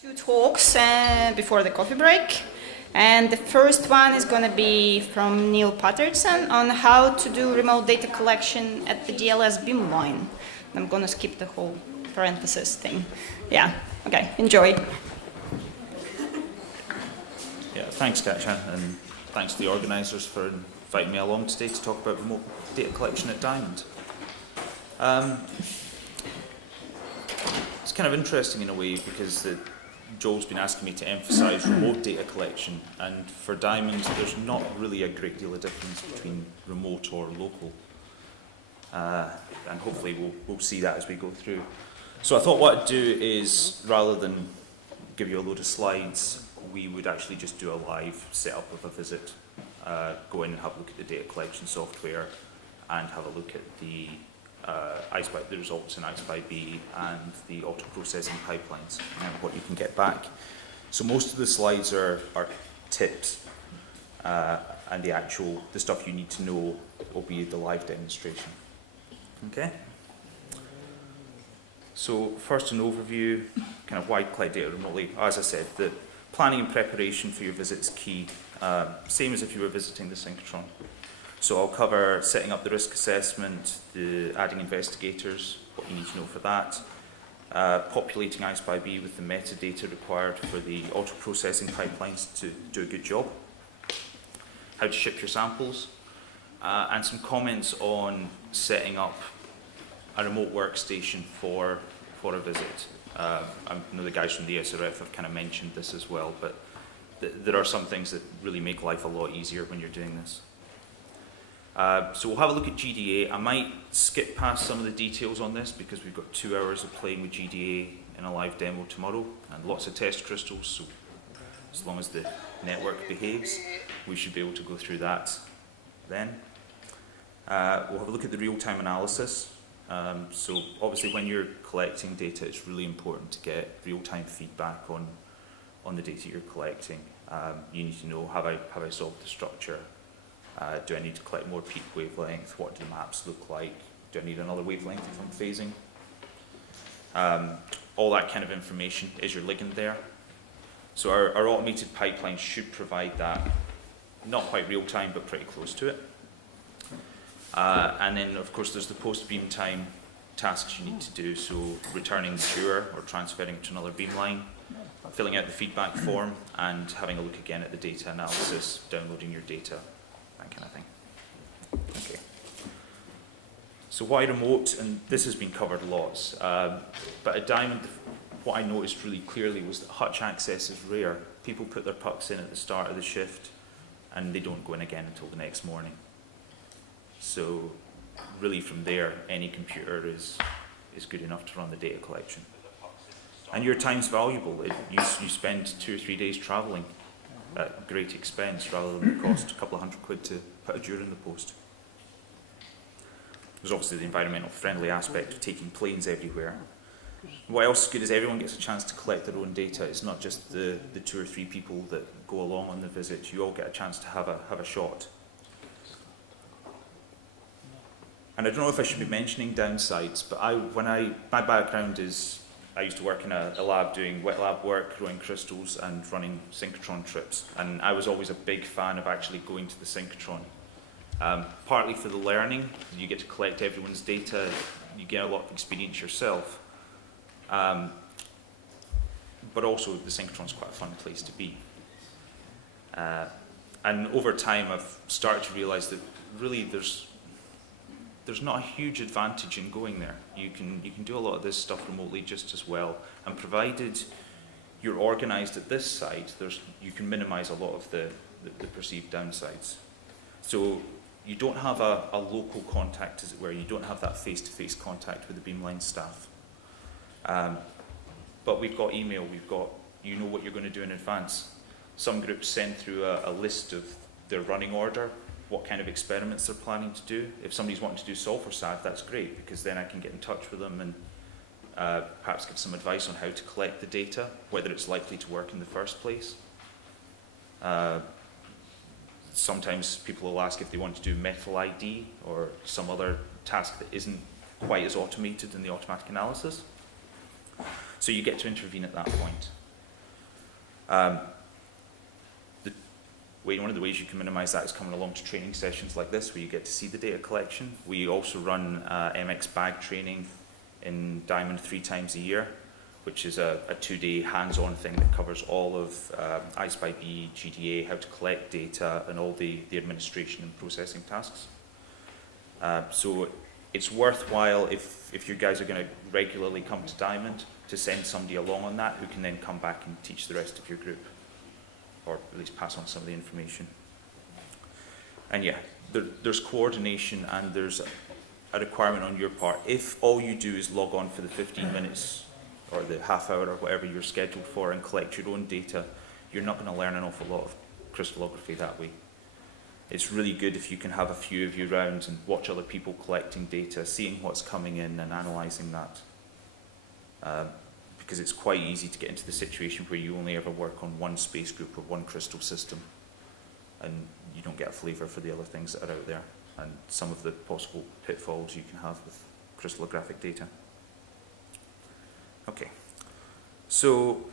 Two talks before the coffee break. And the first one is going to be from Neil Paterson on how to do remote data collection at the DLS beamline. I'm going to skip the whole parenthesis thing. Yeah, okay, enjoy. Yeah, thanks, Katja, and thanks to the organisers for inviting me along today to talk about remote data collection at Diamond. It's kind of interesting in a way because Joel's been asking me to emphasise remote data collection, and for Diamond there's not really a great deal of difference between remote or local, and hopefully we'll see that as we go through. So I thought what I'd do is, rather than give you a load of slides, we would actually just do a live setup of a visit, go in and have a look at the data collection software and have a look at the the results in ISPy-B and the auto-processing pipelines and what you can get back. So most of the slides are tips, and the stuff you need to know will be the live demonstration. Okay? So first an overview, kind of why collect data remotely. As I said, the planning and preparation for your visit is key, same as if you were visiting the synchrotron. So I'll cover setting up the risk assessment, adding investigators, what you need to know for that, populating ISPy-B with the metadata required for the auto-processing pipelines to do a good job, how to ship your samples, and some comments on setting up a remote workstation for a visit. I know the guys from the SRF have kind of mentioned this as well, but there are some things that really make life a lot easier when you're doing this. So we'll have a look at GDA. I might skip past some of the details on this because we've got 2 hours of playing with GDA in a live demo tomorrow and lots of test crystals, so as long as the network behaves, we should be able to go through that then. We'll have a look at the real-time analysis. So obviously when you're collecting data, it's really important to get real-time feedback on the data you're collecting. You need to know, have I solved the structure? Do I need to collect more peak wavelength? What do the maps look like? Do I need another wavelength if I'm phasing? All that kind of information is your ligand there. So our automated pipeline should provide that, not quite real time, but pretty close to it. And then of course there's the post-beam time tasks you need to do, so returning the viewer or transferring it to another beamline, filling out the feedback form, and having a look again at the data analysis, downloading your data, that kind of thing. Okay. So why remote? And this has been covered lots. But at Diamond, what I noticed really clearly was that hutch access is rare. People put their pucks in at the start of the shift and they don't go in again until the next morning. So really from there, any computer is good enough to run the data collection. And your time's valuable. You spend 2 or 3 days travelling at great expense rather than it cost a couple of £100 to put a juror in the post. There's obviously the environmental friendly aspect of taking planes everywhere. What else is good is everyone gets a chance to collect their own data. It's not just the 2 or 3 people that go along on the visit. You all get a chance to have a shot. And I don't know if I should be mentioning downsides, but my background is I used to work in a lab doing wet lab work, growing crystals and running synchrotron trips. And I was always a big fan of actually going to the synchrotron. Partly for the learning, you get to collect everyone's data, you get a lot of experience yourself. But also the synchrotron's quite a fun place to be. And over time I've started to realise that really there's not a huge advantage in going there. You can do a lot of this stuff remotely just as well, and provided you're organised at this site, you can minimise a lot of the perceived downsides. So you don't have a local contact, as it were. You don't have that face-to-face contact with the beamline staff. But we've got email. You know what you're going to do in advance. Some groups send through a list of their running order, what kind of experiments they're planning to do. If somebody's wanting to do sulfur SAV, that's great, because then I can get in touch with them and perhaps give some advice on how to collect the data, whether it's likely to work in the first place. Sometimes people will ask if they want to do metal ID or some other task that isn't quite as automated in the automatic analysis. So you get to intervene at that point. One of the ways you can minimise that is coming along to training sessions like this, where you get to see the data collection. We also run MX bag training in Diamond 3 times a year, which is a 2-day hands-on thing that covers all of I/SPY-B, GDA, how to collect data, and all the administration and processing tasks. So it's worthwhile if you guys are going to regularly come to Diamond to send somebody along on that who can then come back and teach the rest of your group, or at least pass on some of the information. And yeah, there's coordination and there's a requirement on your part. If all you do is log on for the 15 minutes or the half hour or whatever you're scheduled for and collect your own data, you're not going to learn an awful lot of crystallography that way. It's really good if you can have a few of you around and watch other people collecting data, seeing what's coming in and analysing that. Because it's quite easy to get into the situation where you only ever work on one space group or one crystal system, and you don't get a flavour for the other things that are out there, and some of the possible pitfalls you can have with crystallographic data. Okay, so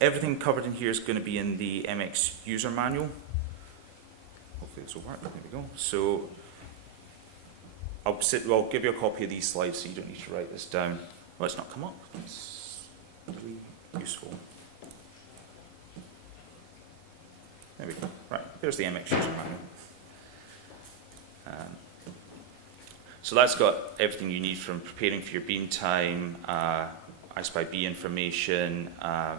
everything covered in here is going to be in the MX user manual. Hopefully this will work. There we go. So I'll give you a copy of these slides so you don't need to write this down. Well, it's not come up. It's really useful. There we go. Right, there's the MX user manual. So that's got everything you need from preparing for your beam time, I/SPY-B information, how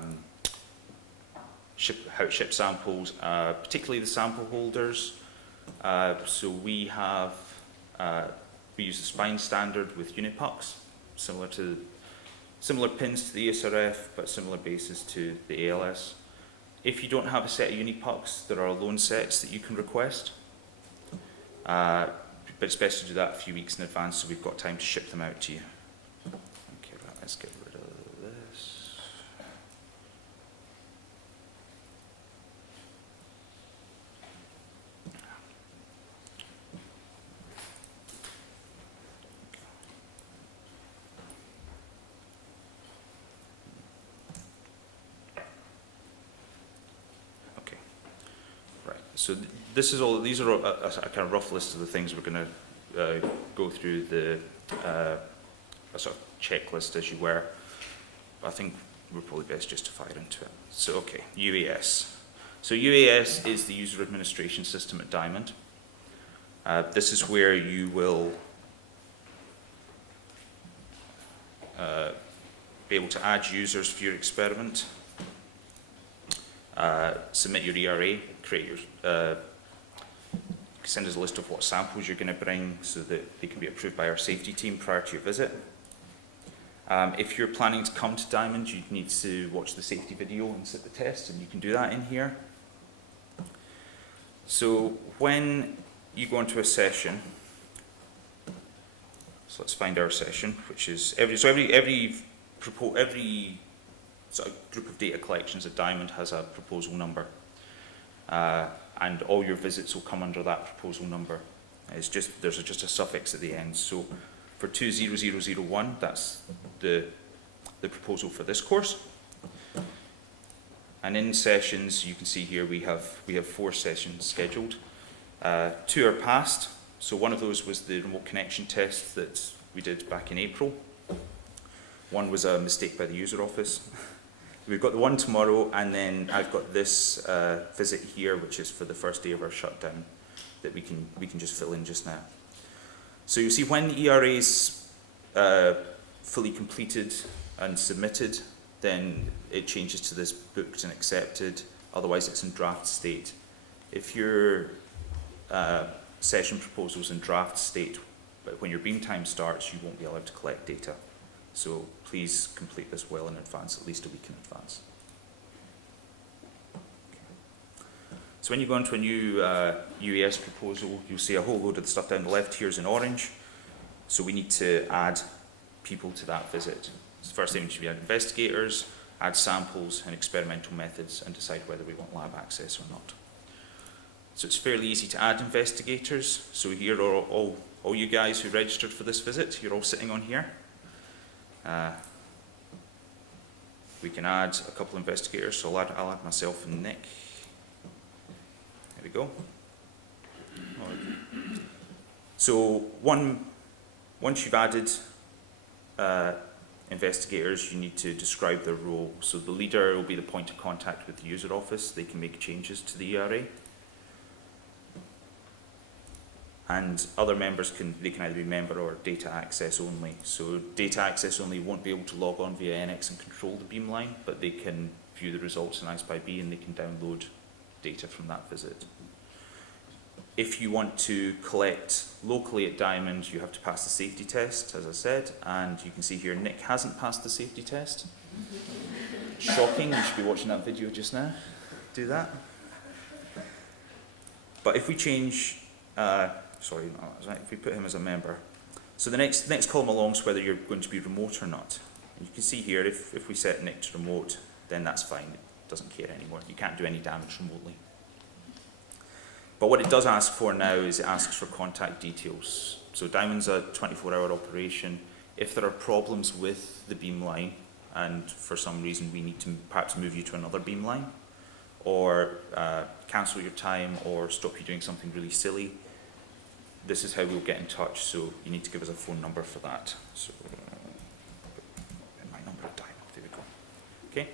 to ship samples, particularly the sample holders. So we use the spine standard with unipucks, similar pins to the ESRF, but similar bases to the ALS. If you don't have a set of unipucks, there are loan sets that you can request. But it's best to do that a few weeks in advance so we've got time to ship them out to you. Okay, right, let's get rid of this. Okay, right, so these are a kind of rough list of the things we're going to go through, a sort of checklist as you were. I think we're probably best just to fire into it. So, okay, UAS. So UAS is the user administration system at Diamond. This is where you will be able to add users for your experiment, submit your ERA, create your send us a list of what samples you're going to bring so that they can be approved by our safety team prior to your visit. If you're planning to come to Diamond, you need to watch the safety video and sit the test, and you can do that in here. So when you go into a session, so let's find our session, which is every sort of group of data collections at Diamond has a proposal number. And all your visits will come under that proposal number. There's just a suffix at the end. So for 20001, that's the proposal for this course. And in sessions, you can see here we have 4 sessions scheduled. 2 are passed. So one of those was the remote connection test that we did back in April. One was a mistake by the user office. We've got the one tomorrow, and then I've got this visit here, which is for the first day of our shutdown, that we can just fill in just now. So you see when the ERA is fully completed and submitted, then it changes to this booked and accepted. Otherwise, it's in draft state. If your session proposal's in draft state, but when your beam time starts, you won't be allowed to collect data. So please complete this well in advance, at least a week in advance. So when you go into a new UAS proposal, you'll see a whole load of the stuff down the left here is in orange. So we need to add people to that visit. So the first thing should be add investigators, add samples and experimental methods, and decide whether we want lab access or not. So it's fairly easy to add investigators. So here are all you guys who registered for this visit. You're all sitting on here. We can add a couple of investigators, so I'll add myself and Nick. There we go. So once you've added investigators, you need to describe their role. So the leader will be the point of contact with the user office. They can make changes to the ERA. And other members can either be member or data access only. So data access only won't be able to log on via NX and control the beamline, but they can view the results in I/B and they can download data from that visit. If you want to collect locally at Diamond, you have to pass the safety test, as I said, and you can see here Nick hasn't passed the safety test. Shocking, you should be watching that video just now. Do that. But if we change, if we put him as a member, so the next column along is whether you're going to be remote or not. And you can see here, if we set Nick to remote, then that's fine, it doesn't care anymore. You can't do any damage remotely. But what it does ask for now is it asks for contact details. So Diamond's a 24-hour operation. If there are problems with the beamline, and for some reason we need to perhaps move you to another beamline, or cancel your time, or stop you doing something really silly, this is how we'll get in touch. So you need to give us a phone number for that. So my number at Diamond, there we go. Okay.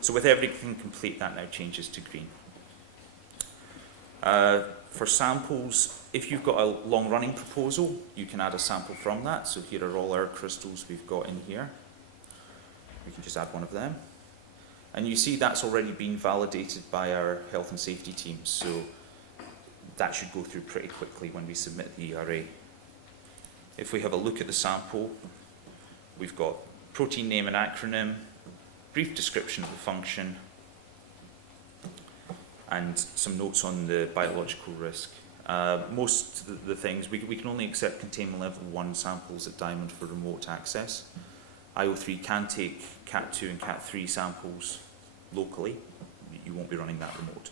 So with everything complete, that now changes to green. For samples, if you've got a long-running proposal, you can add a sample from that. So here are all our crystals we've got in here. We can just add one of them. And you see that's already been validated by our health and safety team. So that should go through pretty quickly when we submit the ERA. If we have a look at the sample, we've got protein name and acronym, brief description of the function, and some notes on the biological risk. Most of the things, we can only accept containment level 1 samples at Diamond for remote access. IO3 can take Cat2 and Cat3 samples locally. You won't be running that remote.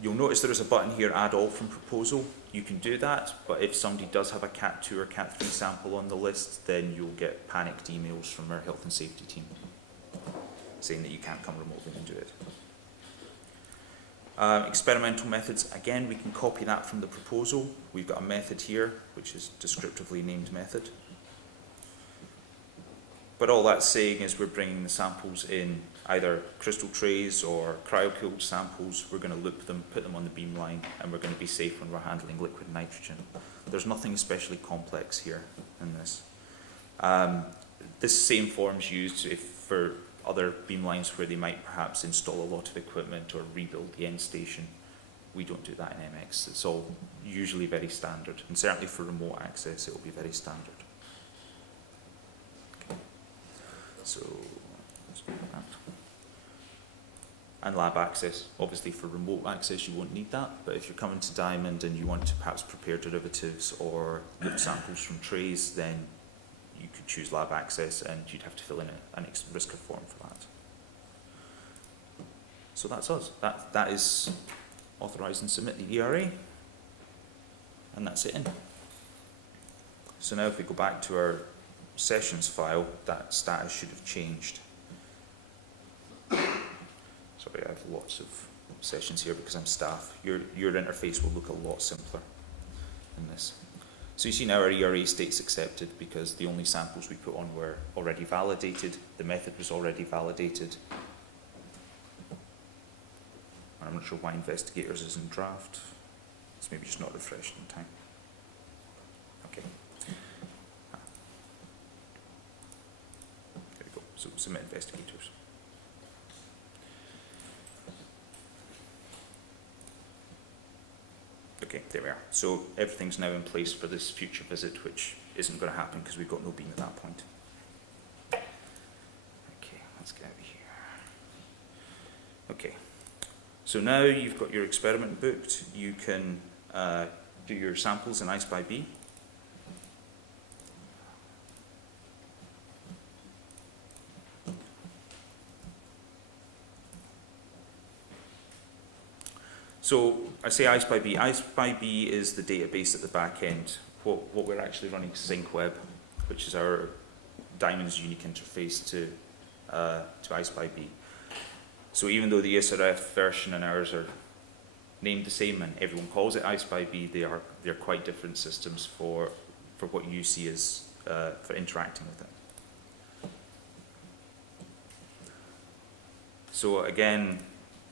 You'll notice there is a button here, add all from proposal. You can do that, but if somebody does have a Cat2 or Cat3 sample on the list, then you'll get panicked emails from our health and safety team saying that you can't come remotely and do it. Experimental methods, again, we can copy that from the proposal. We've got a method here, which is descriptively named method. But all that's saying is we're bringing the samples in either crystal trays or cryo-cooled samples. We're going to loop them, put them on the beamline, and we're going to be safe when we're handling liquid nitrogen. There's nothing especially complex here in this. This same form's used for other beamlines where they might perhaps install a lot of equipment or rebuild the end station. We don't do that in MX. It's all usually very standard, and certainly for remote access it will be very standard. Okay. So let's go with that. And lab access. Obviously for remote access you won't need that, but if you're coming to Diamond and you want to perhaps prepare derivatives or loop samples from trays, then you could choose lab access and you'd have to fill in an risk form for that. So that's us. That is authorise and submit the ERA, and that's it in. So now if we go back to our sessions file, that status should have changed. Sorry, I have lots of sessions here because I'm staff. Your interface will look a lot simpler in this. So you see now our ERA state's accepted because the only samples we put on were already validated, the method was already validated. I'm not sure why investigators isn't draft. It's maybe just not refreshed in time. Okay. There we go. So submit investigators. Okay, there we are. So everything's now in place for this future visit, which isn't going to happen because we've got no beam at that point. Okay, let's get out of here. Okay, so now you've got your experiment booked. You can do your samples in I/B. So I say I/B. I/B is the database at the back end. What we're actually running is SyncWeb, which is our Diamond's unique interface to iSpy-B. So even though the ESRF version and ours are named the same and everyone calls it iSpy-B, they're quite different systems for what you see as for interacting with it. So again,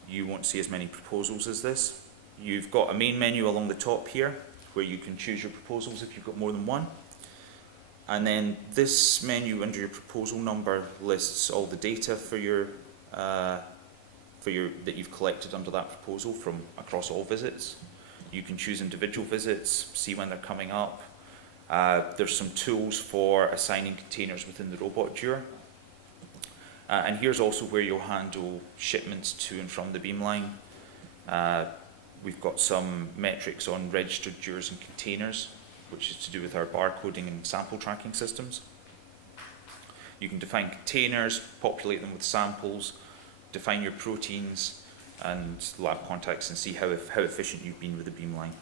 you won't see as many proposals as this. You've got a main menu along the top here where you can choose your proposals if you've got more than one. And then this menu under your proposal number lists all the data for your that you've collected under that proposal from across all visits. You can choose individual visits, see when they're coming up. There's some tools for assigning containers within the robot dewar. And here's also where you'll handle shipments to and from the beamline. We've got some metrics on registered dewars and containers, which is to do with our barcoding and sample tracking systems. You can define containers, populate them with samples, define your proteins and lab contacts, and see how efficient you've been with the beamline.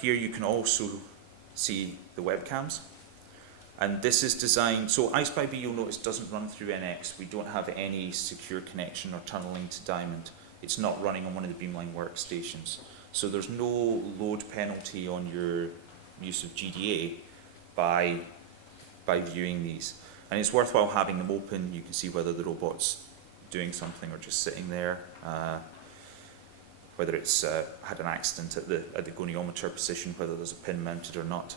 Here you can also see the webcams. And this is designed, so iSpy-B, you'll notice, doesn't run through NX. We don't have any secure connection or tunneling to Diamond. It's not running on one of the beamline workstations. So there's no load penalty on your use of GDA by viewing these. And it's worthwhile having them open. You can see whether the robot's doing something or just sitting there, whether it's had an accident at the goniometer position, whether there's a pin mounted or not.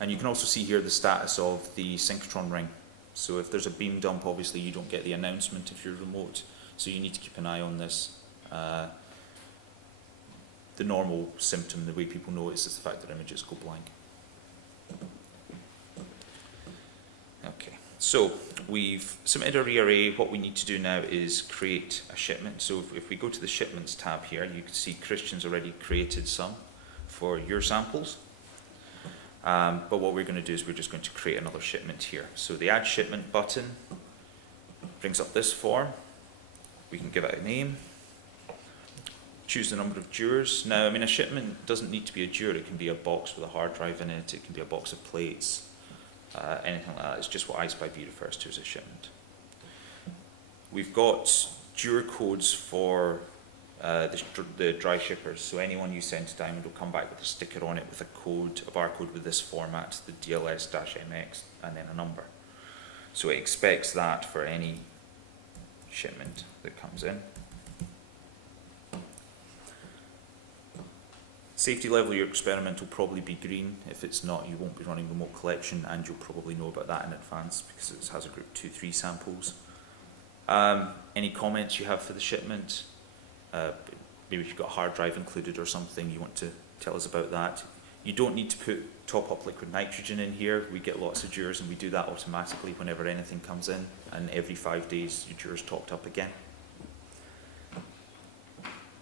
And you can also see here the status of the synchrotron ring. So if there's a beam dump, obviously you don't get the announcement if you're remote. So you need to keep an eye on this. The normal symptom, the way people know it, is the fact that images go blank. Okay, so we've submitted our ERA. What we need to do now is create a shipment. So if we go to the shipments tab here, you can see Christian's already created some for your samples. But what we're going to do is we're just going to create another shipment here. So the add shipment button brings up this form. We can give it a name. Choose the number of dewars. Now, I mean, a shipment doesn't need to be a dewar. It can be a box with a hard drive in it. It can be a box of plates. Anything like that. It's just what iSpy-B refers to as a shipment. We've got dewar codes for the dry shippers. So anyone you send to Diamond will come back with a sticker on it with a code, a barcode with this format, the DLS-MX, and then a number. So it expects that for any shipment that comes in. Safety level of your experiment will probably be green. If it's not, you won't be running remote collection, and you'll probably know about that in advance because it has a group 2-3 samples. Any comments you have for the shipment? Maybe if you've got a hard drive included or something, you want to tell us about that. You don't need to put top up liquid nitrogen in here. We get lots of dewars and we do that automatically whenever anything comes in, and every 5 days your dewars topped up again.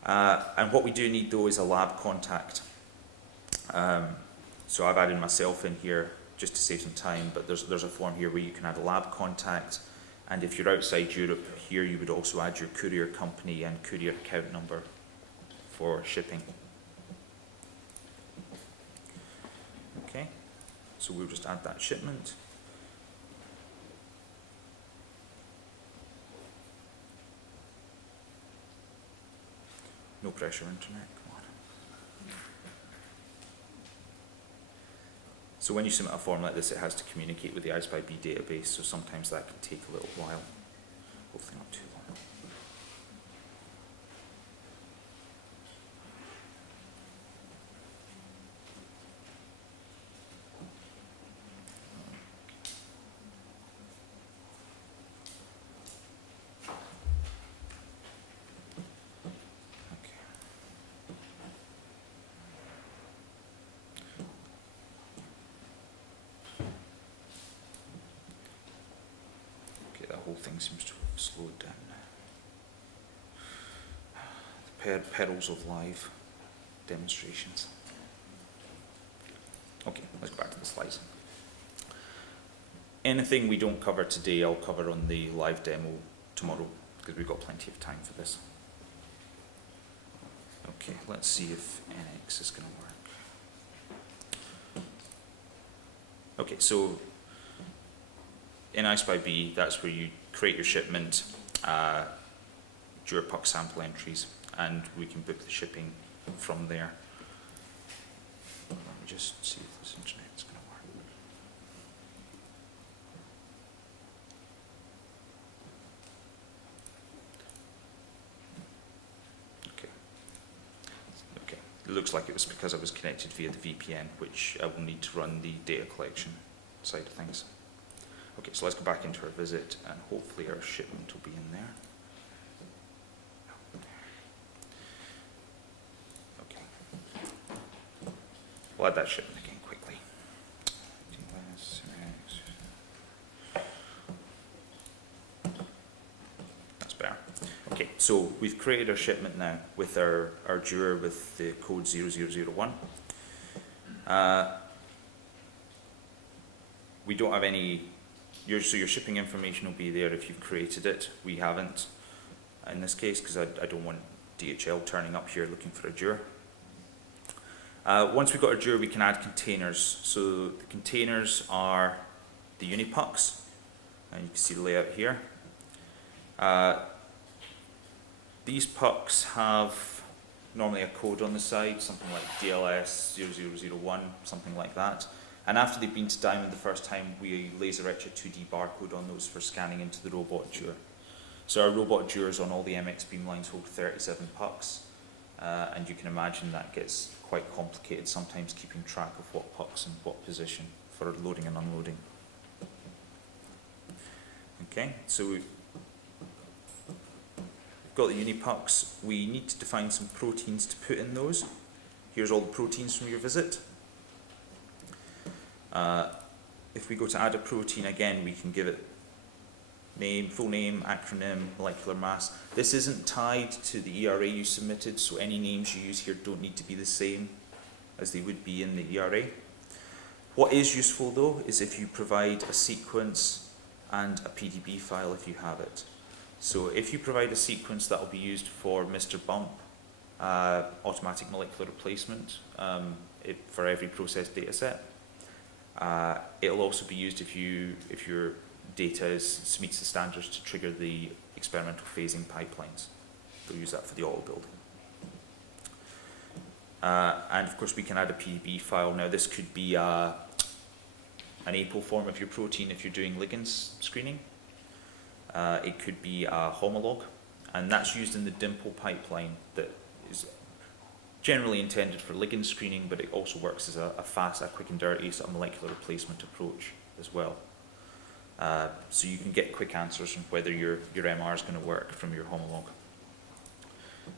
And what we do need though is a lab contact. So I've added myself in here just to save some time, but there's a form here where you can add a lab contact, and if you're outside Europe, here you would also add your courier company and courier account number for shipping. Okay, so we'll just add that shipment. No pressure, internet, come on. So when you submit a form like this, it has to communicate with the iSpy-B database, so sometimes that can take a little while. Hopefully not too long. The whole thing seems to have slowed down now. The perils of live demonstrations. Okay, let's go back to the slides. Anything we don't cover today, I'll cover on the live demo tomorrow, because we've got plenty of time for this. Okay, let's see if NX is going to work. Okay, so in I/SPY-B, that's where you create your shipment, do your puck sample entries, and we can book the shipping from there. Let me just see if this internet's going to work. Okay. Okay. It looks like it was because I was connected via the VPN, which I will need to run the data collection side of things. Okay, so let's go back into our visit, and hopefully our shipment will be in there. Okay. We'll add that shipment again quickly. That's better. Okay, so we've created our shipment now with our dewar with the code 0001. We don't have any, so your shipping information will be there if you've created it. We haven't in this case because I don't want DHL turning up here looking for a dewar. Once we've got our dewar, we can add containers. So the containers are the unipucks, and you can see the layout here. These pucks have normally a code on the side, something like DLS 0001, something like that. And after they've been to Diamond the first time, we laser etch a 2D barcode on those for scanning into the robot dewar. So our robot dewars on all the MX beamlines hold 37 pucks, and you can imagine that gets quite complicated sometimes keeping track of what pucks in what position for loading and unloading. Okay, so we've got the unipucks. We need to define some proteins to put in those. Here's all the proteins from your visit. If we go to add a protein again, we can give it name, full name, acronym, molecular mass. This isn't tied to the ERA you submitted, so any names you use here don't need to be the same as they would be in the ERA. What is useful though is if you provide a sequence and a PDB file if you have it. So if you provide a sequence that will be used for Mr. Bump, automatic molecular replacement for every processed data set. It'll also be used if your data meets the standards to trigger the experimental phasing pipelines. They'll use that for the auto building. And of course we can add a PDB file. Now this could be an APO form of your protein if you're doing ligands screening. It could be a homolog, and that's used in the DIMPLE pipeline that is generally intended for ligand screening, but it also works as a quick and dirty sort of molecular replacement approach as well. So you can get quick answers on whether your MR is going to work from your homolog.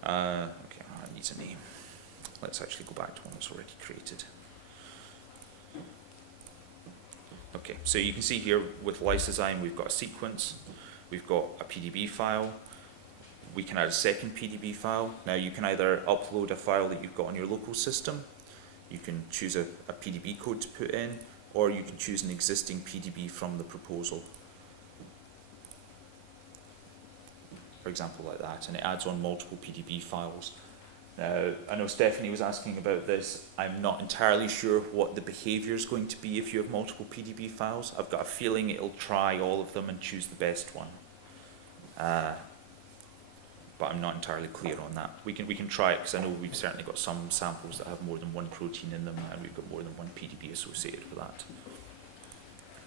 Okay, that needs a name. Let's actually go back to one that's already created. Okay, so you can see here with lysozyme we've got a sequence, we've got a PDB file. We can add a second PDB file. Now you can either upload a file that you've got on your local system, you can choose a PDB code to put in, or you can choose an existing PDB from the proposal. For example, like that, and it adds on multiple PDB files. Now, I know Stephanie was asking about this. I'm not entirely sure what the behavior is going to be if you have multiple PDB files. I've got a feeling it'll try all of them and choose the best one. But I'm not entirely clear on that. We can try it because I know we've certainly got some samples that have more than one protein in them, and we've got more than one PDB associated with that.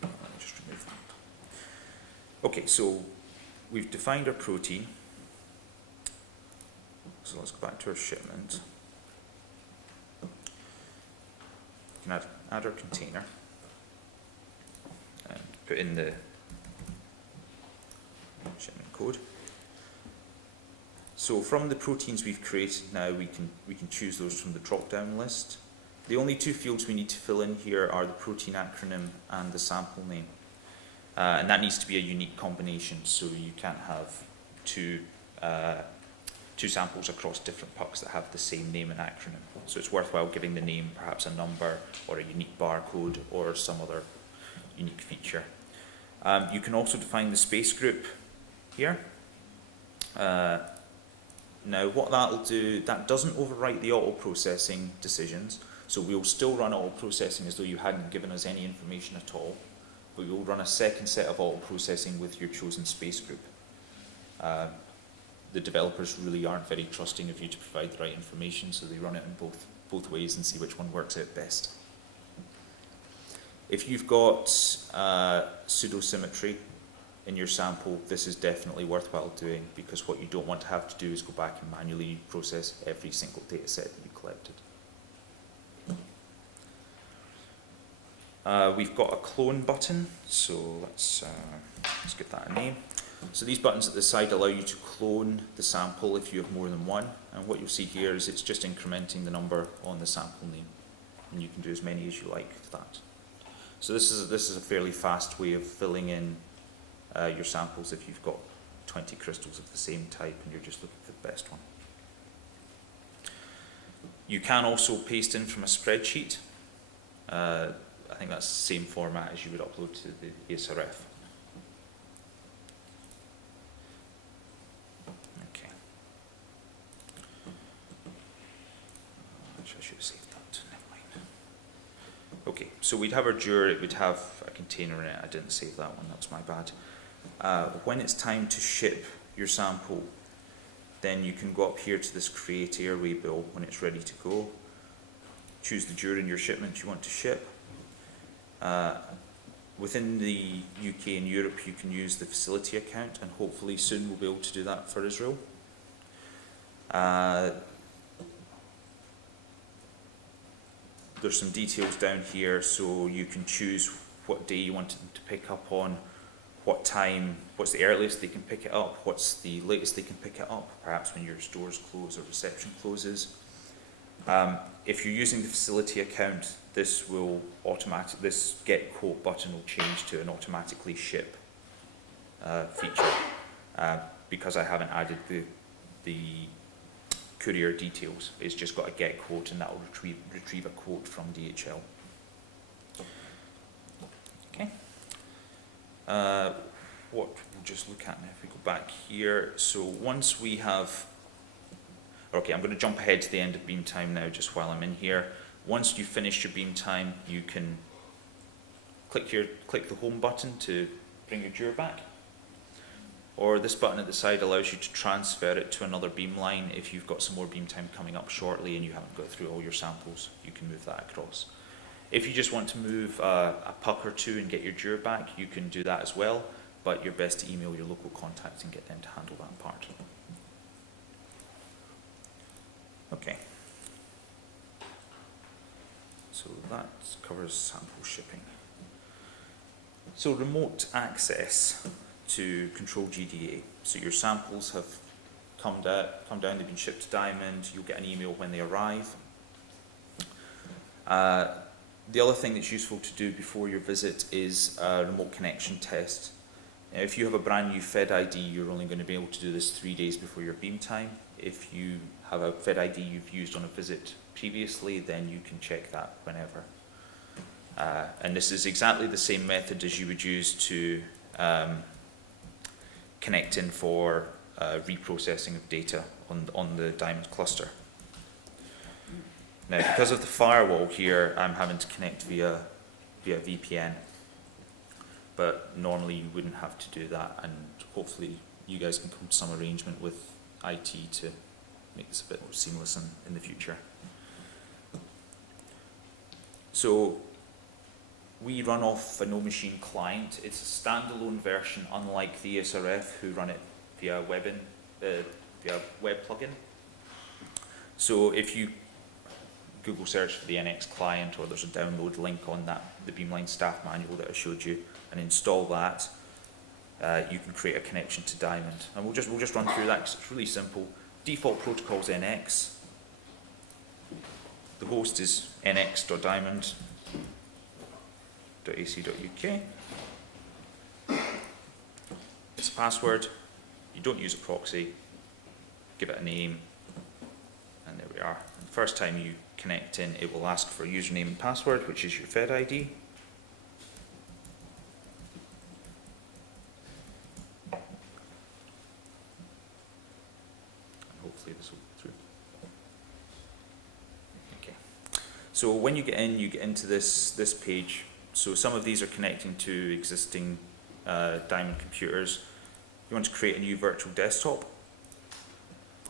Let me just remove that. Okay, so we've defined our protein. So let's go back to our shipment. We can add our container and put in the shipment code. So from the proteins we've created now, we can choose those from the drop-down list. The only two fields we need to fill in here are the protein acronym and the sample name. And that needs to be a unique combination, so you can't have two samples across different pucks that have the same name and acronym. So it's worthwhile giving the name perhaps a number or a unique barcode or some other unique feature. You can also define the space group here. Now what that'll do, that doesn't overwrite the auto processing decisions. So we'll still run auto processing as though you hadn't given us any information at all, but we'll run a second set of auto processing with your chosen space group. The developers really aren't very trusting of you to provide the right information, so they run it in both ways and see which one works out best. If you've got pseudo-symmetry in your sample, this is definitely worthwhile doing, because what you don't want to have to do is go back and manually process every single data set that you collected. We've got a clone button, so let's give that a name. So these buttons at the side allow you to clone the sample if you have more than one, and what you'll see here is it's just incrementing the number on the sample name, and you can do as many as you like with that. So this is a fairly fast way of filling in your samples if you've got 20 crystals of the same type and you're just looking for the best one. You can also paste in from a spreadsheet. I think that's the same format as you would upload to the ESRF. Okay. Actually, I should have saved that. Never mind. Okay, so we'd have our jur, it would have a container in it. I didn't save that one, that's my bad. When it's time to ship your sample, then you can go up here to this create airway bill when it's ready to go. Choose the jur in your shipment you want to ship. Within the UK and Europe, you can use the facility account, and hopefully soon we'll be able to do that for Israel. There's some details down here, so you can choose what day you want them to pick up on, what time, what's the earliest they can pick it up, what's the latest they can pick it up, perhaps when your stores close or reception closes. If you're using the facility account, this get quote button will change to an automatically ship feature, because I haven't added the courier details. It's just got a get quote, and that will retrieve a quote from DHL. Okay. What we'll just look at now, if we go back here, so once we have, okay, I'm going to jump ahead to the end of beam time now, just while I'm in here. Once you've finished your beam time, you can click the home button to bring your jur back, or this button at the side allows you to transfer it to another beam line. If you've got some more beam time coming up shortly and you haven't got through all your samples, you can move that across. If you just want to move a puck or two and get your jur back, you can do that as well, but you're best to email your local contacts and get them to handle that part. Okay. So that covers sample shipping. So remote access to control GDA. So your samples have come down, they've been shipped to Diamond, you'll get an email when they arrive. The other thing that's useful to do before your visit is a remote connection test. Now, if you have a brand new Fed ID, you're only going to be able to do this 3 days before your beam time. If you have a Fed ID you've used on a visit previously, then you can check that whenever. And this is exactly the same method as you would use to connect in for reprocessing of data on the Diamond cluster. Now, because of the firewall here, I'm having to connect via VPN, but normally you wouldn't have to do that, and hopefully you guys can come to some arrangement with IT to make this a bit more seamless in the future. So we run off a no machine client. It's a standalone version, unlike the ESRF, who run it via web plugin. So if you Google search for the NX client, or there's a download link on the Beamline staff manual that I showed you, and install that, you can create a connection to Diamond. And we'll just run through that because it's really simple. Default protocol is NX. The host is nx.diamond.ac.uk. It's a password. You don't use a proxy. Give it a name, and there we are. The first time you connect in, it will ask for a username and password, which is your Fed ID. And hopefully this will go through. Okay. So when you get into this page. So some of these are connecting to existing Diamond computers. You want to create a new virtual desktop.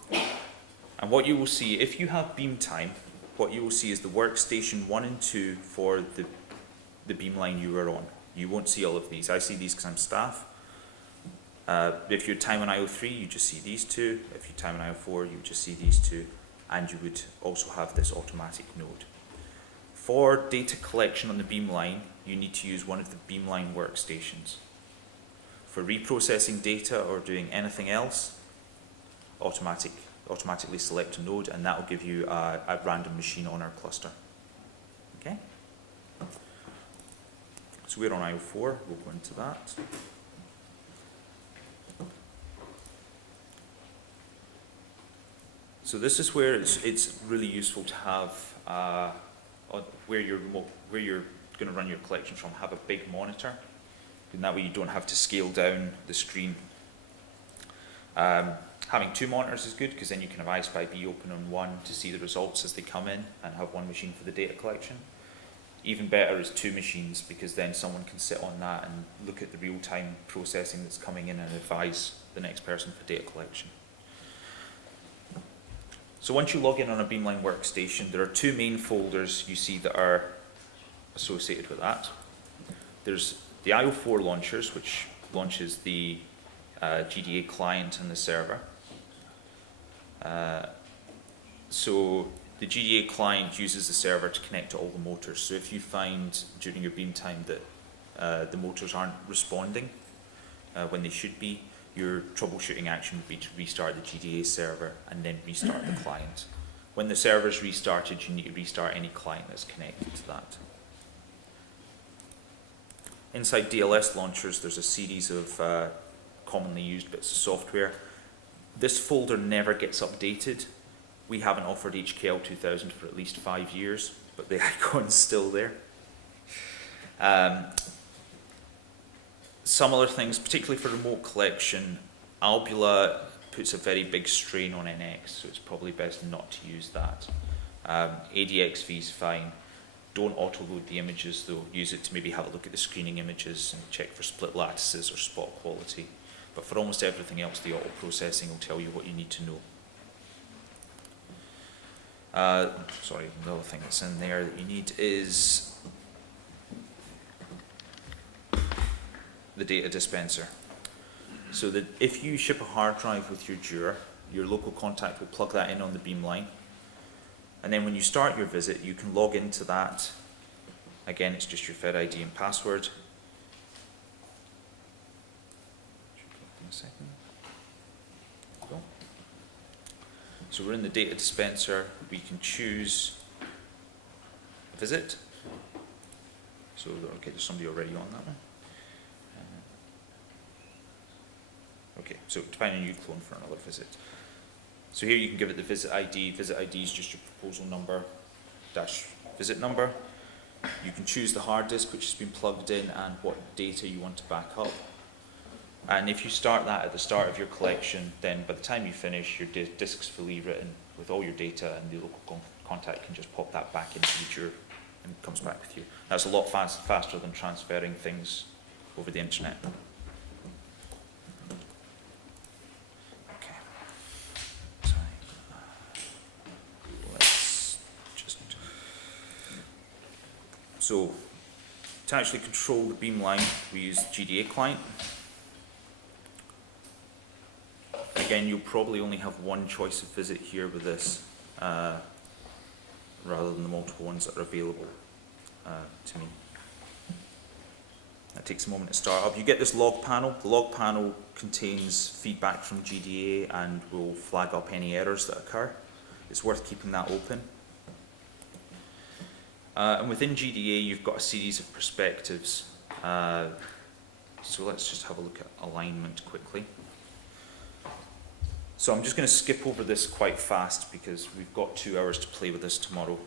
And what you will see, if you have beam time, what you will see is the workstation 1 and 2 for the beamline you were on. You won't see all of these. I see these because I'm staff. If you're time on IO3, you just see these two. If you're time on IO4, you just see these two. And you would also have this automatic node. For data collection on the beamline, you need to use one of the beamline workstations. For reprocessing data or doing anything else, automatically select a node, and that will give you a random machine on our cluster. Okay? So we're on IO4, we'll go into that. So this is where it's really useful to have where you're going to run your collection from, have a big monitor, and that way you don't have to scale down the screen. Having two monitors is good because then you can have I/B open on one to see the results as they come in and have one machine for the data collection. Even better is two machines because then someone can sit on that and look at the real-time processing that's coming in and advise the next person for data collection. So once you log in on a beamline workstation, there are two main folders you see that are associated with that. There's the IO4 launchers, which launches the GDA client and the server. So the GDA client uses the server to connect to all the motors. So if you find during your beam time that the motors aren't responding when they should be, your troubleshooting action would be to restart the GDA server and then restart the client. When the server is restarted, you need to restart any client that's connected to that. Inside DLS launchers, there's a series of commonly used bits of software. This folder never gets updated. We haven't offered HKL 2000 for at least 5 years, but the icon's still there. Some other things, particularly for remote collection, Albula puts a very big strain on NX, so it's probably best not to use that. ADXV is fine. Don't auto-load the images though. Use it to maybe have a look at the screening images and check for split lattices or spot quality. But for almost everything else, the auto-processing will tell you what you need to know. Sorry, the other thing that's in there that you need is the data dispenser. So that if you ship a hard drive with your Jura, your local contact will plug that in on the beamline. And then when you start your visit, you can log into that. Again, it's just your Fed ID and password. In a second. Go. So we're in the data dispenser. We can choose a visit. So okay, there's somebody already on that one. Okay, so define a new clone for another visit. So here you can give it the visit ID. Visit ID is just your proposal number dash visit number. You can choose the hard disk which has been plugged in and what data you want to back up. And if you start that at the start of your collection, then by the time you finish, your disk's fully written with all your data, and the local contact can just pop that back into the Jura and it comes back with you. That's a lot faster than transferring things over the internet. So to actually control the beamline, we use GDA client. Again, you'll probably only have one choice of visit here with this, rather than the multiple ones that are available to me. That takes a moment to start up. You get this log panel. The log panel contains feedback from GDA and will flag up any errors that occur. It's worth keeping that open. And within GDA, you've got a series of perspectives. So let's just have a look at alignment quickly. So I'm just going to skip over this quite fast because we've got 2 hours to play with this tomorrow.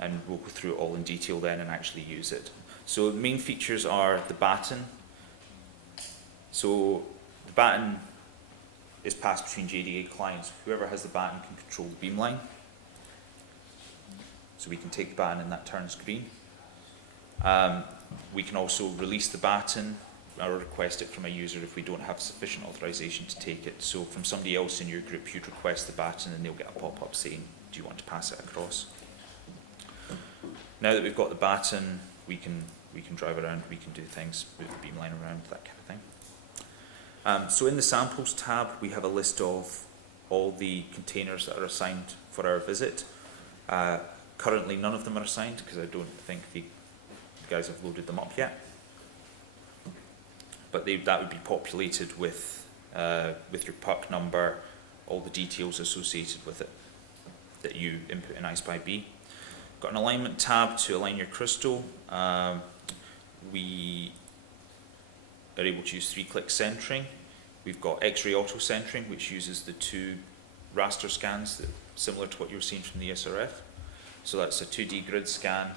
And we'll go through it all in detail then and actually use it. So the main features are the baton. So the baton is passed between JDA clients. Whoever has the baton can control the beamline. So we can take the baton and that turns green. We can also release the baton or request it from a user if we don't have sufficient authorization to take it. So from somebody else in your group, you'd request the baton and they'll get a pop-up saying, do you want to pass it across? Now that we've got the baton, we can drive around, we can do things, move the beamline around, that kind of thing. So in the samples tab, we have a list of all the containers that are assigned for our visit. Currently, none of them are assigned because I don't think the guys have loaded them up yet. But that would be populated with your puck number, all the details associated with it that you input in iSpy-B. Got an alignment tab to align your crystal. We are able to use 3-click centering. We've got X-ray auto centering, which uses the 2 raster scans similar to what you were seeing from the SRF. So that's a 2D grid scan,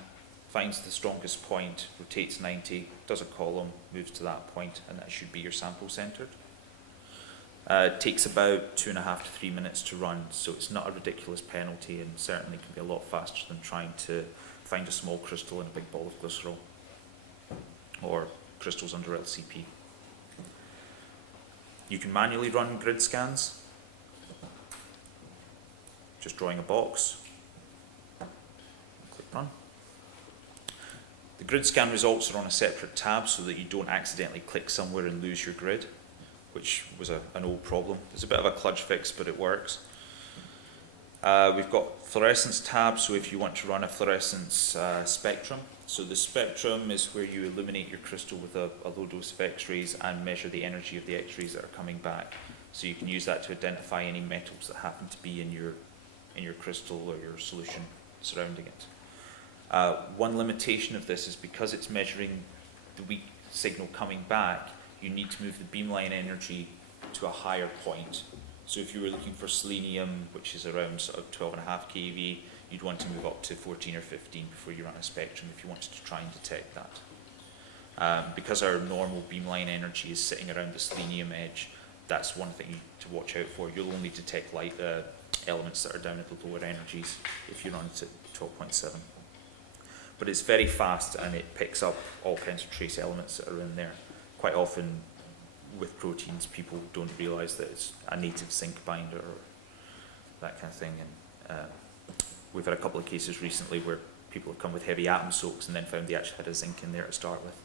finds the strongest point, rotates 90, does a column, moves to that point, and that should be your sample centered. It takes about 2.5 to 3 minutes to run, so it's not a ridiculous penalty and certainly can be a lot faster than trying to find a small crystal in a big ball of glycerol or crystals under LCP. You can manually run grid scans, just drawing a box. Click run. The grid scan results are on a separate tab so that you don't accidentally click somewhere and lose your grid, which was an old problem. It's a bit of a kludge fix, but it works. We've got fluorescence tab, so if you want to run a fluorescence spectrum. So the spectrum is where you illuminate your crystal with a low dose of X-rays and measure the energy of the X-rays that are coming back. So you can use that to identify any metals that happen to be in your crystal or your solution surrounding it. One limitation of this is because it's measuring the weak signal coming back, you need to move the beamline energy to a higher point. So if you were looking for selenium, which is around sort of 12.5 keV, you'd want to move up to 14 or 15 before you run a spectrum if you wanted to try and detect that. Because our normal beamline energy is sitting around the selenium edge, that's one thing to watch out for. You'll only detect light elements that are down at the lower energies if you run it at 12.7. But it's very fast and it picks up all kinds of trace elements that are in there. Quite often with proteins, people don't realise that it's a native zinc binder or that kind of thing. And we've had a couple of cases recently where people have come with heavy atom soaks and then found they actually had a zinc in there to start with.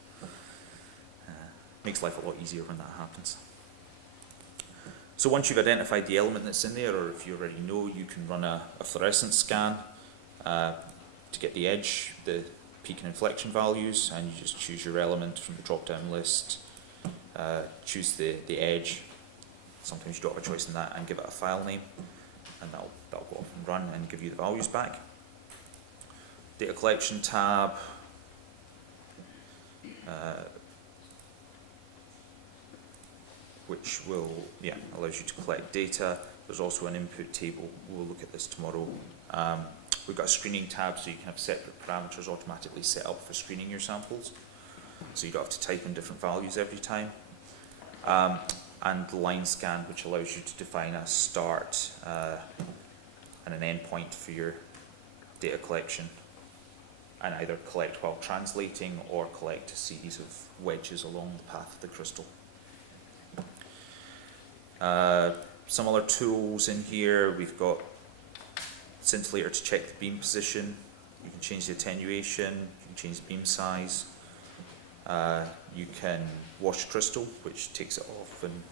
Makes life a lot easier when that happens. So once you've identified the element that's in there, or if you already know, you can run a fluorescence scan to get the edge, the peak and inflection values, and you just choose your element from the drop-down list, choose the edge. Sometimes you don't have a choice in that, and give it a file name, and that'll go off and run and give you the values back. Data collection tab. Which allows you to collect data. There's also an input table. We'll look at this tomorrow. We've got a screening tab, so you can have separate parameters automatically set up for screening your samples. So you don't have to type in different values every time. And the line scan, which allows you to define a start and an end point for your data collection, and either collect while translating or collect a series of wedges along the path of the crystal. Some other tools in here, we've got scintillator to check the beam position. You can change the attenuation, you can change the beam size. You can wash crystal, which takes it off and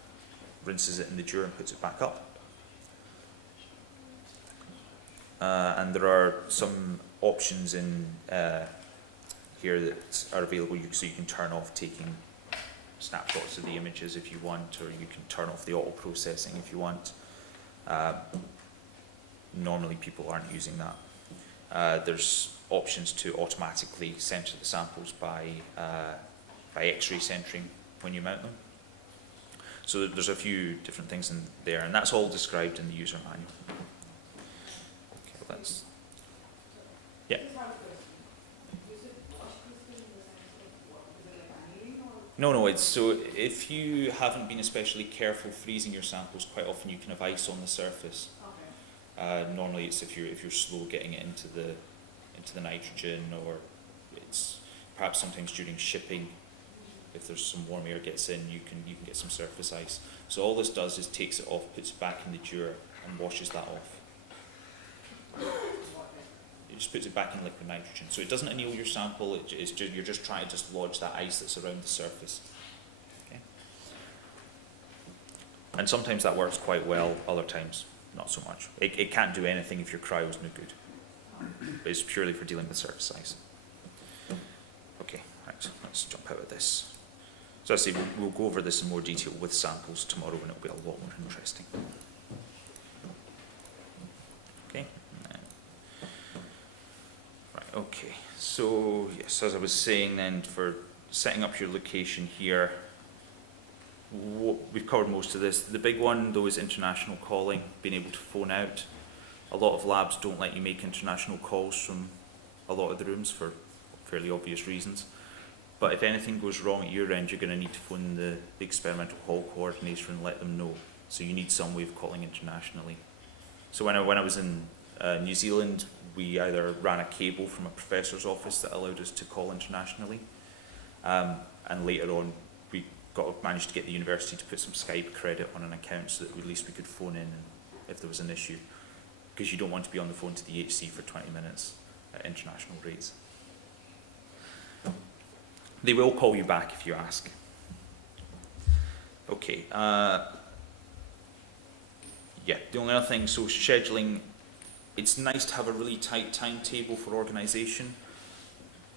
rinses it in the dur and puts it back up. And there are some options in here that are available, so you can turn off taking snapshots of the images if you want, or you can turn off the auto processing if you want. Normally people aren't using that. There's options to automatically center the samples by X-ray centering when you mount them. So there's a few different things in there, and that's all described in the user manual. Okay, well that's, yeah. No, it's so if you haven't been especially careful freezing your samples, quite often you can have ice on the surface. Normally it's if you're slow getting it into to the nitrogen, or it's perhaps sometimes during shipping, if there's some warm air gets in, you can get some surface ice. So all this does is takes it off, puts it back in the dewar, and washes that off. It just puts it back in liquid nitrogen. So it doesn't anneal your sample, you're just trying to just lodge that ice that's around the surface. Okay? And sometimes that works quite well, other times not so much. It can't do anything if your cryo's no good. But it's purely for dealing with surface ice. Okay, right, let's jump out of this. So I say we'll go over this in more detail with samples tomorrow, and it'll be a lot more interesting. Okay. Right, okay. So yes, as I was saying then, for setting up your location here, we've covered most of this. The big one though is international calling, being able to phone out. A lot of labs don't let you make international calls from a lot of the rooms for fairly obvious reasons. But if anything goes wrong at your end, you're going to need to phone the experimental hall coordinator and let them know. So you need some way of calling internationally. So when I was in New Zealand, we either ran a cable from a professor's office that allowed us to call internationally, and later on we managed to get the university to put some Skype credit on an account so that at least we could phone in if there was an issue, because you don't want to be on the phone to the HC for 20 minutes at international rates. They will call you back if you ask. Okay. Yeah, the only other thing, so scheduling, it's nice to have a really tight timetable for organisation,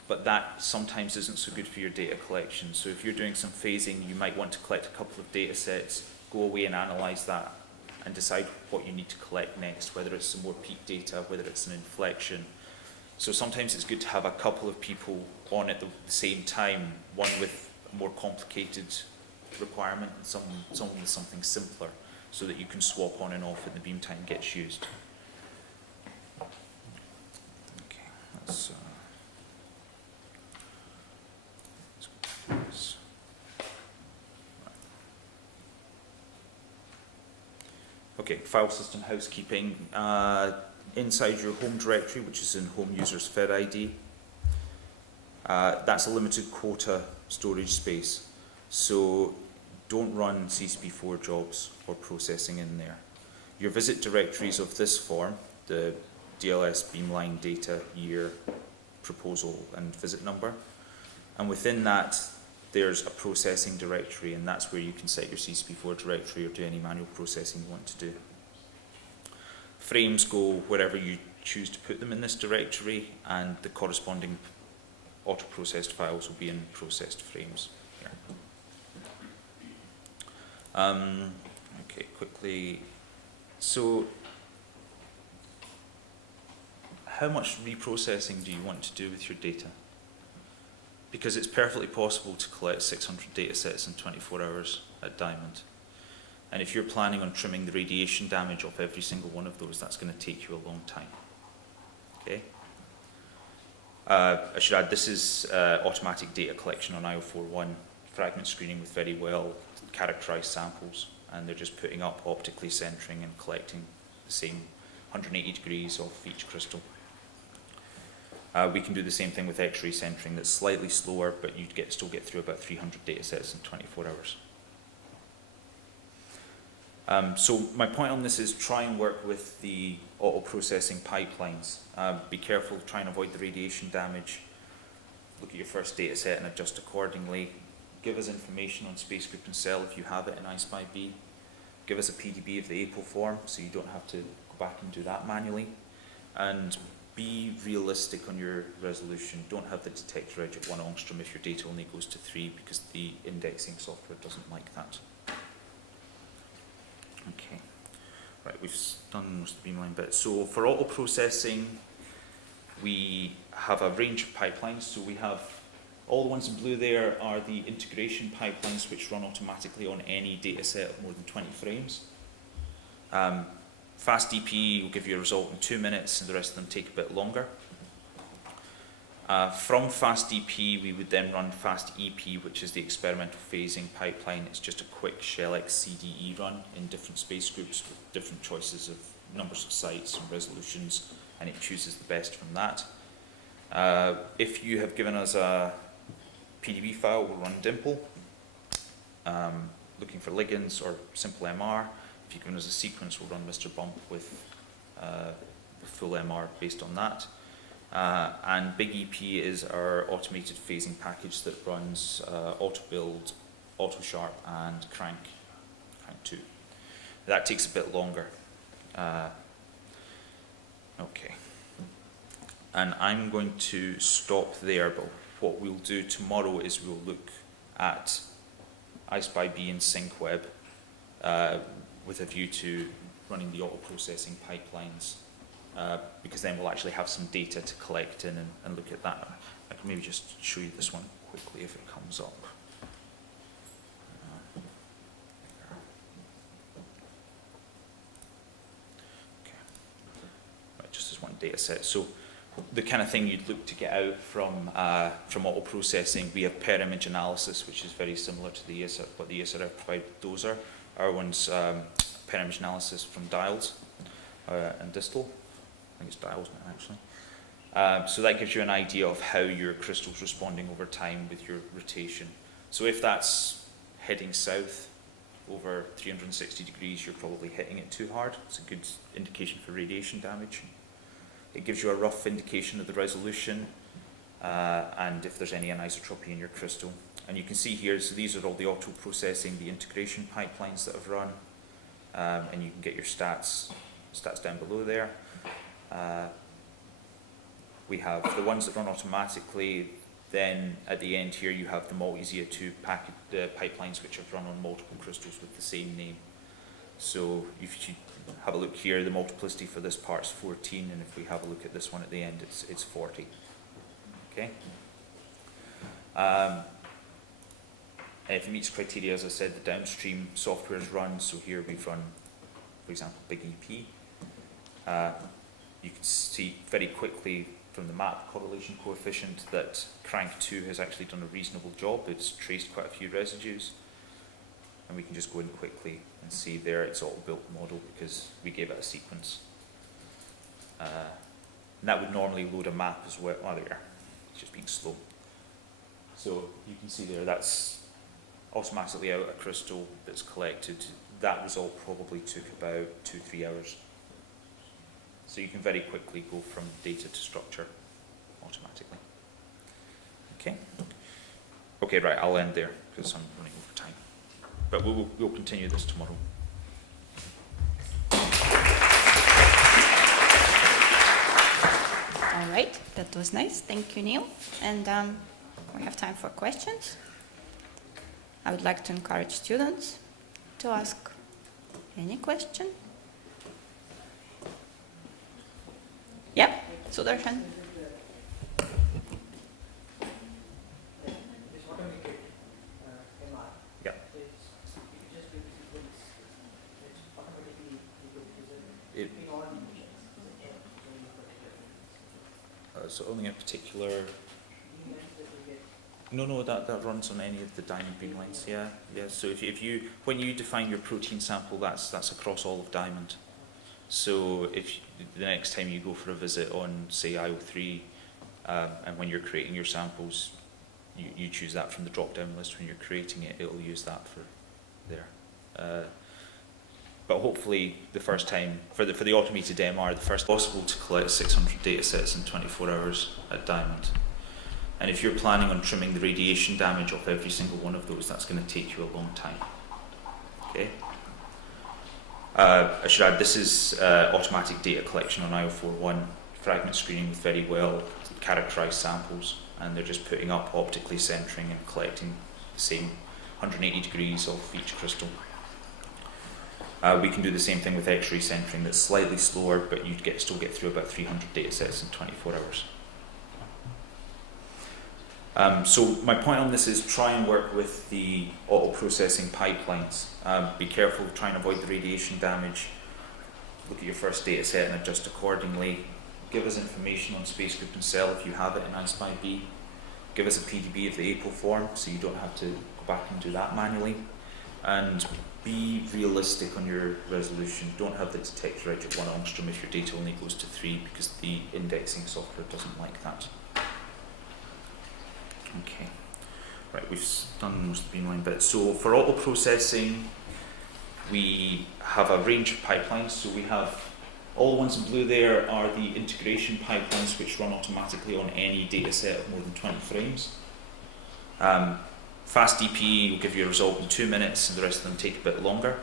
but that sometimes isn't so good for your data collection. So if you're doing some phasing, you might want to collect a couple of data sets, go away and analyse that, and decide what you need to collect next, whether it's some more peak data, whether it's an inflection. So sometimes it's good to have a couple of people on at the same time, one with a more complicated requirement and someone with something simpler, so that you can swap on and off when the beam time gets used. Okay, let's do this. Okay, file system housekeeping. Inside your home directory, which is in home users fed ID, that's a limited quota storage space. So don't run CCP4 jobs or processing in there. Your visit directories of this form, the DLS beamline data, year, proposal and visit number, and within that there's a processing directory, and that's where you can set your CCP4 directory or do any manual processing you want to do. Frames go wherever you choose to put them in this directory, and the corresponding auto-processed files will be in processed frames here. Okay, quickly. So, how much reprocessing do you want to do with your data? Because it's perfectly possible to collect 600 data sets in 24 hours at Diamond. And if you're planning on trimming the radiation damage off every single one of those, that's going to take you a long time. Okay? I should add, this is automatic data collection on IO41, fragment screening with very well characterized samples, and they're just putting up optically centering and collecting the same 180 degrees off each crystal. We can do the same thing with X-ray centering. That's slightly slower, but you'd still get through about 300 data sets in 24 hours. So my point on this is try and work with the auto-processing pipelines. Be careful, try and avoid the radiation damage. Look at your first data set and adjust accordingly. Give us information on space group and cell if you have it in iSpy-B. Give us a PDB of the APO form so you don't have to go back and do that manually. And be realistic on your resolution. Don't have the detector edge at 1 angstrom if your data only goes to 3, because the indexing software doesn't like that. Okay, right, we've done most of the beamline bit. So for auto processing, we have a range of pipelines. So we have all the ones in blue there are the integration pipelines, which run automatically on any data set of more than 20 frames. FastDP will give you a result in 2 minutes, and the rest of them take a bit longer. From FastDP, we would then run FastEP, which is the experimental phasing pipeline. It's just a quick ShellX CDE run in different space groups with different choices of numbers of sites and resolutions, and it chooses the best from that. If you have given us a PDB file, we'll run Dimple, looking for ligands or simple MR. If you've given us a sequence, we'll run Mr. Bump with full MR based on that. And Big EP is our automated phasing package that runs AutoBuild, AutoSharp, and Crank 2. That takes a bit longer. Okay. And I'm going to stop there, but what we'll do tomorrow is we'll look at iSpy-B and SyncWeb with a view to running the auto-processing pipelines, because then we'll actually have some data to collect in and look at that. I can maybe just show you this one quickly if it comes up. Okay. Right, just as one data set. So the kind of thing you'd look to get out from auto-processing, we have per image analysis, which is very similar to the what the ESRF provided dozer. Our one's per image analysis from dials and distal. I think it's dials now, actually. So that gives you an idea of how your crystal's responding over time with your rotation. So if that's heading south over 360 degrees, you're probably hitting it too hard. It's a good indication for radiation damage. It gives you a rough indication of the resolution and if there's any anisotropy in your crystal. And you can see here, so these are all the auto-processing, the integration pipelines that have run, and you can get your stats down below there. We have the ones that run automatically. Then at the end here you have the Maltesia 2 pipelines, which have run on multiple crystals with the same name. So if you have a look here, the multiplicity for this part is 14, and if we have a look at this one at the end, it's 40. Okay. And if it meets criteria, as I said, the downstream software is run. So here we've run, for example, Big EP. You can see very quickly from the map correlation coefficient that Crank 2 has actually done a reasonable job. It's traced quite a few residues. And we can just go in quickly and see there it's all built model because we gave it a sequence. And that would normally load a map as well. Oh, there, it's just being slow. So you can see there that's automatically out a crystal that's collected. That result probably took about 2-3 hours. So you can very quickly go from data to structure automatically. Okay. Okay, right, I'll end there because I'm running over time. But we'll continue this tomorrow. All right, that was nice. Thank you, Neil. And we have time for questions. I would like to encourage students to ask any question. Yeah, Sudarshan. Yeah. So only a particular. No, that runs on any of the diamond beam lengths. Yeah. So if you when you define your protein sample, that's across all of diamond. So if the next time you go for a visit on, say, IO3, and when you're creating your samples, you choose that from the drop-down list. When you're creating it, it'll use that for there. But hopefully, the first time for the automated MR, the first possible to collect 600 data sets in 24 hours at diamond. And if you're planning on trimming the radiation damage off every single one of those, that's going to take you a long time. Okay. I should add, this is automatic data collection on IO41, fragment screening with very well characterized samples, and they're just putting up optically centering and collecting the same 180 degrees of each crystal. We can do the same thing with X-ray centering. That's slightly slower, but you still get through about 300 data sets in 24 hours. So my point on this is try and work with the auto-processing pipelines. Be careful, try and avoid the radiation damage. Look at your first data set and adjust accordingly. Give us information on space group and cell if you have it in iSpy-B. Give us a PDB of the APO form so you don't have to go back and do that manually. And be realistic on your resolution. Don't have the detector out at 1 angstrom if your data only goes to 3 because the indexing software doesn't like that. Okay, right, we've done most of the beamline bits. So for auto processing, we have a range of pipelines. So we have all the ones in blue there are the integration pipelines which run automatically on any data set of more than 20 frames. FastDP will give you a result in 2 minutes, and the rest of them take a bit longer.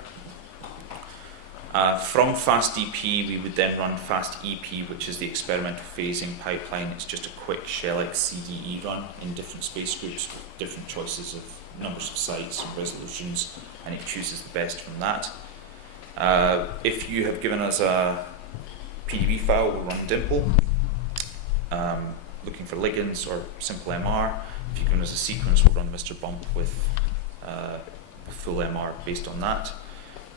From FastDP, we would then run FastEP, which is the experimental phasing pipeline. It's just a quick shell-like CDE run in different space groups with different choices of numbers of sites and resolutions, and it chooses the best from that. If you have given us a PDB file, we'll run Dimple, looking for ligands or simple MR. If you've given us a sequence, we'll run Mr. Bump with a full MR based on that.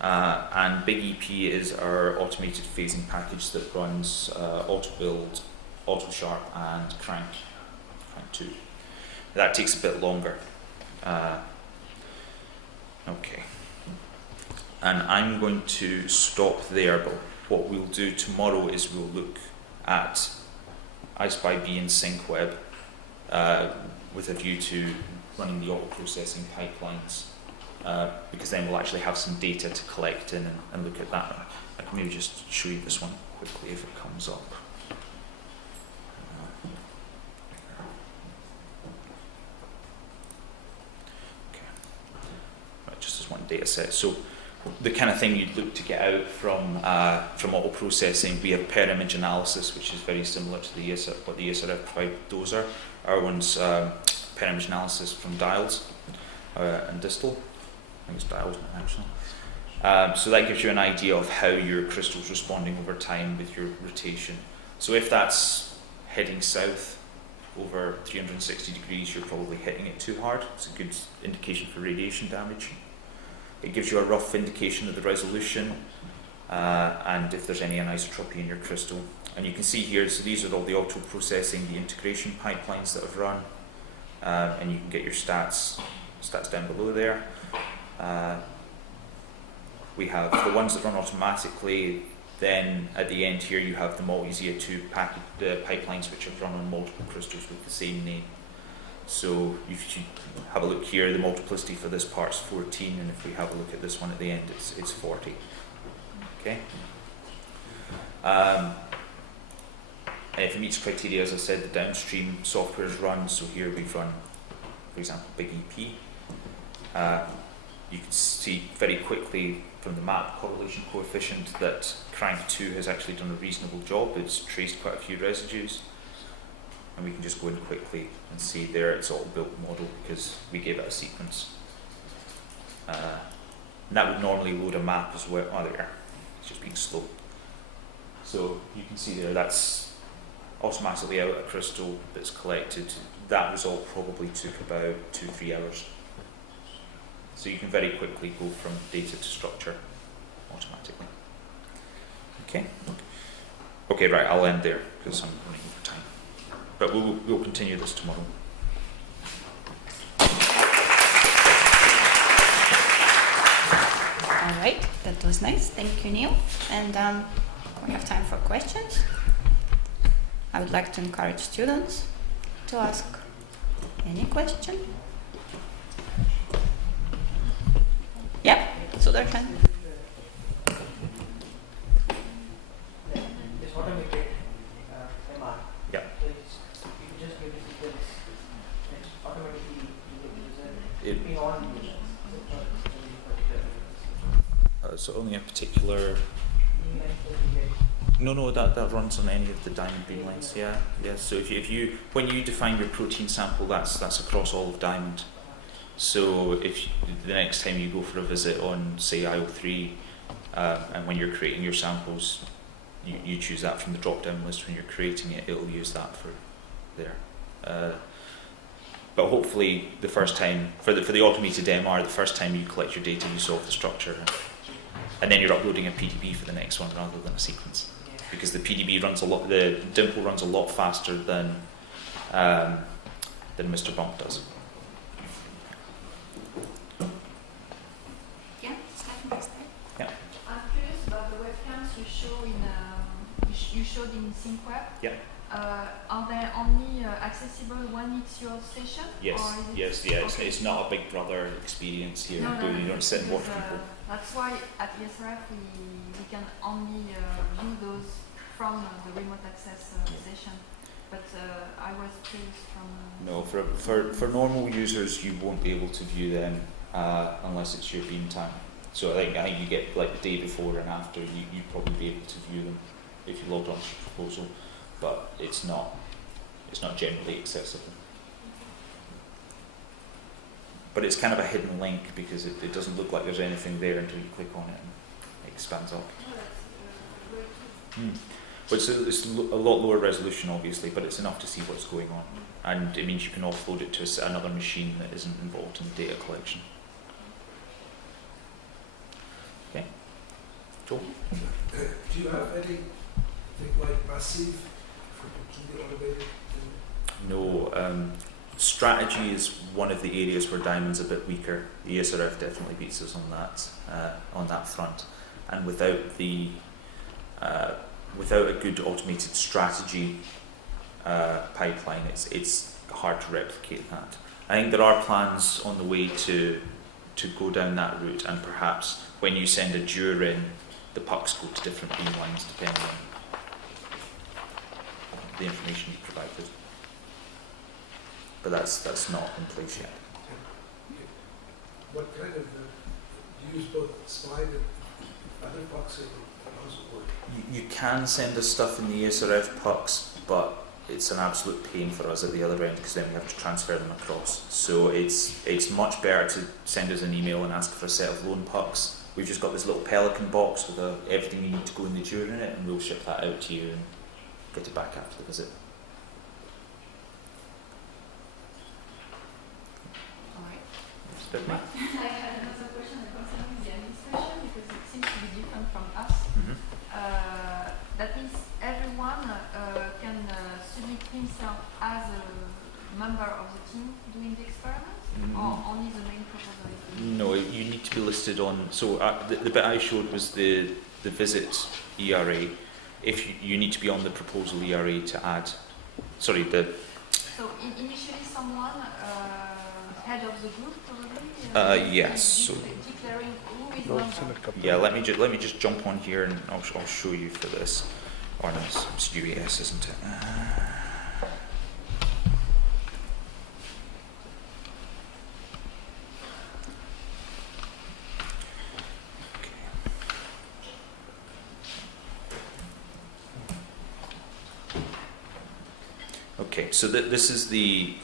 And Big EP is our automated phasing package that runs AutoBuild, AutoSharp, and Crank 2. That takes a bit longer. Okay. And I'm going to stop there, but what we'll do tomorrow is we'll look at iSpy-B and SyncWeb with a view to running the auto processing pipelines. Because then we'll actually have some data to collect in and look at that. I can maybe just show you this one quickly if it comes up. Okay. Right, just as one data set. So the kind of thing you'd look to get out from auto processing, we have per image analysis, which is very similar to the what the ESRF provide dozer. Our one's per image analysis from dials and distal. I think it's dials actually. So that gives you an idea of how your crystal's responding over time with your rotation. So if that's heading south over 360 degrees, you're probably hitting it too hard. It's a good indication for radiation damage. It gives you a rough indication of the resolution and if there's any anisotropy in your crystal. And you can see here, so these are all the auto processing, the integration pipelines that have run, and you can get your stats down below there. We have the ones that run automatically. Then at the end here you have the Maltese 2 pipelines which have run on multiple crystals with the same name. So if you have a look here, the multiplicity for this part is 14, and if we have a look at this one at the end, it's 40. Okay. And if it meets criteria, as I said, the downstream software is run. So here we've run, for example, Big EP. You can see very quickly from the map correlation coefficient that Crank 2 has actually done a reasonable job. It's traced quite a few residues. And we can just go in quickly and see there it's all built model because we gave it a sequence. And that would normally load a map as well. Oh, there. It's just being slow. So you can see there that's automatically out a crystal that's collected. That result probably took about 2-3 hours. So you can very quickly go from data to structure automatically. Okay. Okay, right, I'll end there because I'm running over time. But we'll continue this tomorrow. All right, that was nice. Thank you, Neil. And we have time for questions. I would like to encourage students to ask any question. Yeah, so their hand. This automated MR. Yeah. So you just give the sequence, it's automatically It, on so only a particular. No, that runs on any of the diamond beamlines. Yeah. So if you when you define your protein sample, that's across all of diamond. So if the next time you go for a visit on, say, IO3, and when you're creating your samples, you choose that from the drop-down list. When you're creating it, it'll use that for there. But hopefully, the first time for the automated MR, the first time you collect your data, you solve the structure, and then you're uploading a PDB for the next one rather than a sequence, because the PDB runs the Dimple runs a lot faster than Mr. Bump does. I'm curious about the webcams you showed in in SyncWeb. Yeah. Are they only accessible when it's your session? Yes, or is it yes, yeah. okay. It's not a Big Brother experience here. No, You don't sit and watch because, people. That's why at ESRF we can only view those from the remote access session. But I was curious from... No, for normal users, you won't be able to view them unless it's your beam time. So I think you get like the day before and after, you'd probably be able to view them if you logged on to your proposal, but it's not generally accessible. But it's kind of a hidden link because it doesn't look like there's anything there until you click on it and it expands up. But it's a lot lower resolution, obviously, but it's enough to see what's going on. And it means you can offload it to another machine that isn't involved in the data collection. Okay. Joel? Do you have anything like massive for completely automated? No. Strategy is one of the areas where Diamond's a bit weaker. The ESRF definitely beats us on that front. And without a good automated strategy pipeline, it's hard to replicate that. I think there are plans on the way to go down that route, and perhaps when you send a dure in, the pucks go to different beam lines depending on the information you provided. But that's not in place yet. What kind of, do you use both spine and other pucks, or how does it work? You can send us stuff in the ESRF pucks, but it's an absolute pain for us at the other end because then we have to transfer them across. So it's much better to send us an email and ask for a set of lone pucks. We've just got this little Pelican box with everything you need to go in the dure in it, and we'll ship that out to you and get it back after the visit. I had another question concerning the administration, because it seems to be different from us. That means everyone can submit himself as a member of the team doing the experiment, or only the main proposal? No, you need to be listed on. So the bit I showed was the visit ERA. If you need to be on the proposal ERA to add. Sorry, the. So initially, someone head of the group probably. Yes. So declaring who is member. yeah, let me just jump on here and I'll show you for this. Oh no, it's UAS, isn't it? Okay, so this is the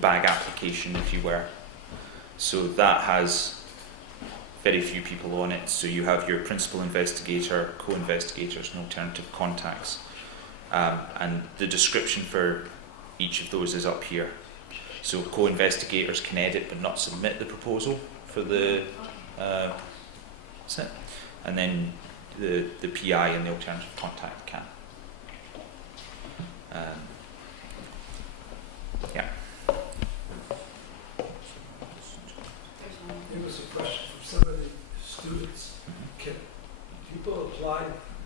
bag application, if you were. So that has very few people on it. So you have your principal investigator, co-investigators, and alternative contacts. And the description for each of those is up here. So co-investigators can edit but not submit the proposal for the set. And then the PI and the alternative contact can. Yeah. There was a question from some of the students. Can people apply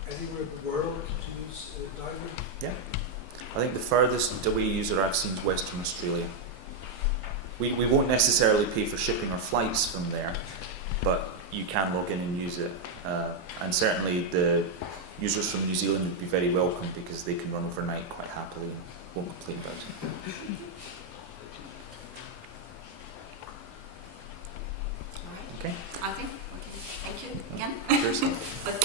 anywhere in the world to use Diamond? Yeah. I think the furthest away user I've seen is Western Australia. We won't necessarily pay for shipping or flights from there, but you can log in and use it. And certainly the users from New Zealand would be very welcome because they can run overnight quite happily and won't complain about it. All right. Okay. Okay. Thank you again. Cheers. But